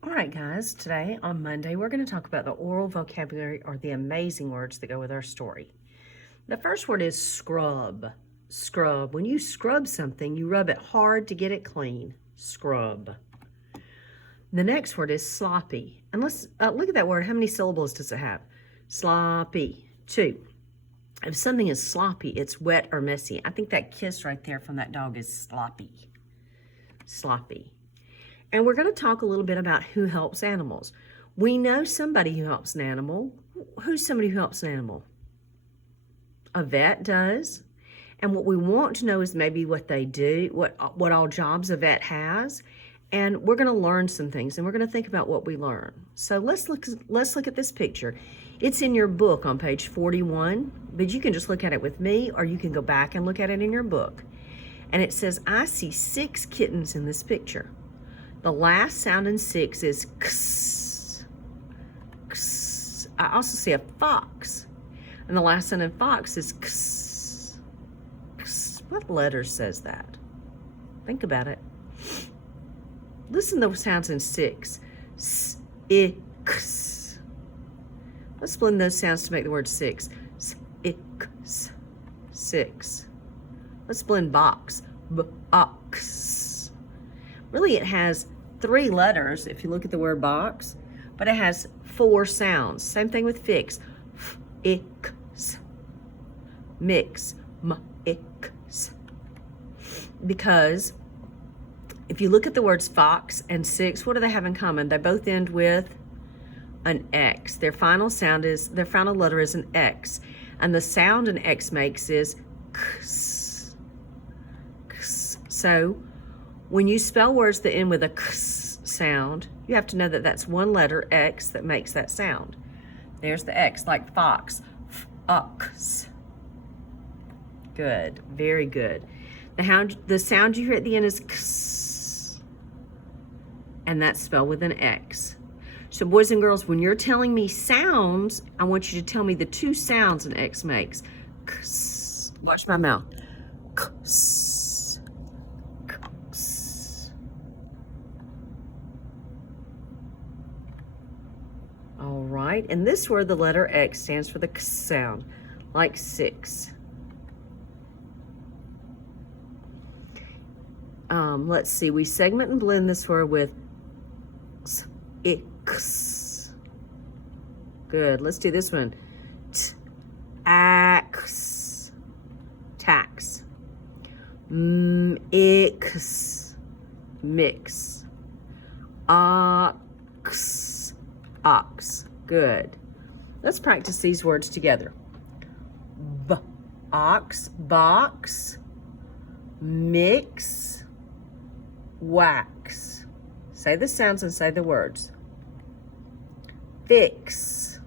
All right, guys, today on Monday, we're going to talk about the oral vocabulary or the amazing words that go with our story. The first word is scrub. Scrub. When you scrub something, you rub it hard to get it clean. Scrub. The next word is sloppy. And let's look at that word. How many syllables does it have? Sloppy. 2. If something is sloppy, it's wet or messy. I think that kiss right there from that dog is sloppy. Sloppy. And we're going to talk a little bit about who helps animals. We know somebody who helps an animal. Who's somebody who helps an animal? A vet does. And what we want to know is maybe what they do, what all jobs a vet has. And we're going to learn some things, and we're going to think about what we learn. So let's look at this picture. It's in your book on page 41, but you can just look at it with me, or you can go back and look at it in your book. And it says, I see 6 kittens in this picture. The last sound in 6 is ks. Ks. I also see a fox. And the last sound in fox is ks. Ks. What letter says that? Think about it. Listen to the sounds in 6. S, I, ks. Let's blend those sounds to make the word 6. S, I, ks. 6. Let's blend box. B, ox. Really, it has 3 letters if you look at the word box, but it has 4 sounds. Same thing with fix. F, ix. Mix. M, ix. Because if you look at the words fox and 6, what do they have in common? They both end with an X. Their final letter is an X. And the sound an X makes is ks. Ks. So, when you spell words that end with a ks sound, you have to know that that's one letter, X, that makes that sound. There's the X, like fox, fox. Good, very good. The sound you hear at the end is ks, and that's spelled with an X. So boys and girls, when you're telling me sounds, I want you to tell me the 2 sounds an X makes. Ks. Watch my mouth. Ks. All right, and this word, the letter X, stands for the K sound, like 6. Let's see, we segment and blend this word with s, ix. Good, let's do this one. T, ax, tax. Ix, mix. Ox, ox. Good. Let's practice these words together. Ox, box, mix, wax. Say the sounds and say the words. Fix.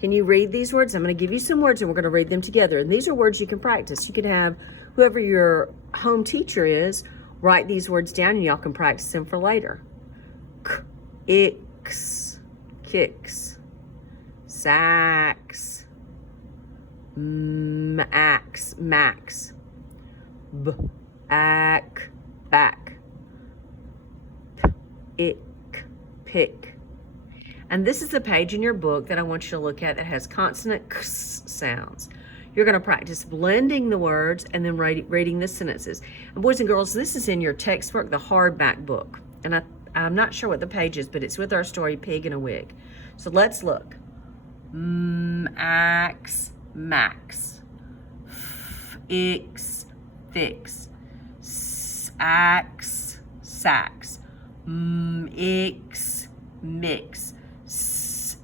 Can you read these words? I'm going to give you some words and we're going to read them together. And these are words you can practice. You can have whoever your home teacher is write these words down and y'all can practice them for later. Ix, kicks. Sax, max, max. Ack, back. Ick, pick. And this is a page in your book that I want you to look at that has consonant ks sounds. You're going to practice blending the words and then reading the sentences. And boys and girls, this is in your textbook, the hardback book. And I'm not sure what the page is, but it's with our story, Pig in a Wig. So let's look. Ax, max. Ix, fix. Sax, sax. Ix, mix.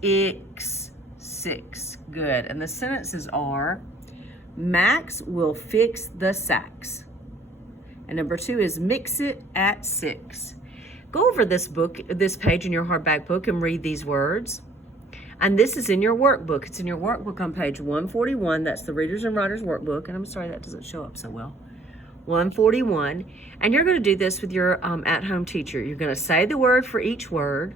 Ix, six. Good. And the sentences are, Max will fix the sax. And number 2 is mix it at 6. Go over this page in your hardback book and read these words. And this is in your workbook. It's in your workbook on page 141. That's the Readers and Writers Workbook. And I'm sorry that doesn't show up so well. 141. And you're going to do this with your at-home teacher. You're going to say the word for each word,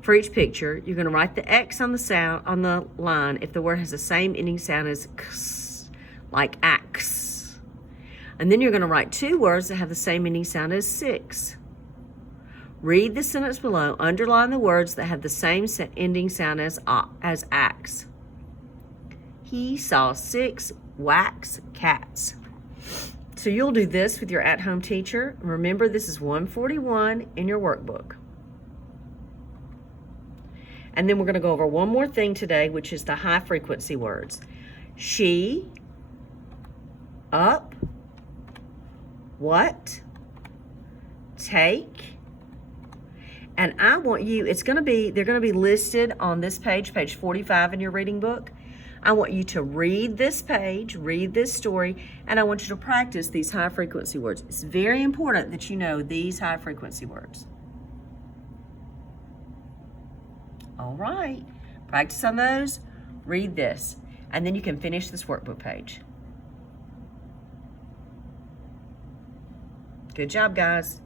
for each picture. You're going to write the X on the line if the word has the same ending sound as x, like axe. And then you're going to write 2 words that have the same ending sound as 6. Read the sentence below. Underline the words that have the same ending sound as axe. He saw 6 wax cats. So you'll do this with your at-home teacher. Remember, this is 141 in your workbook. And then we're going to go over one more thing today, which is the high frequency words. She, up, what, take. And I want you, they're going to be listed on this page, page 45 in your reading book. I want you to read this page, read this story, and I want you to practice these high frequency words. It's very important that you know these high frequency words. All right, practice on those, read this, and then you can finish this workbook page. Good job, guys.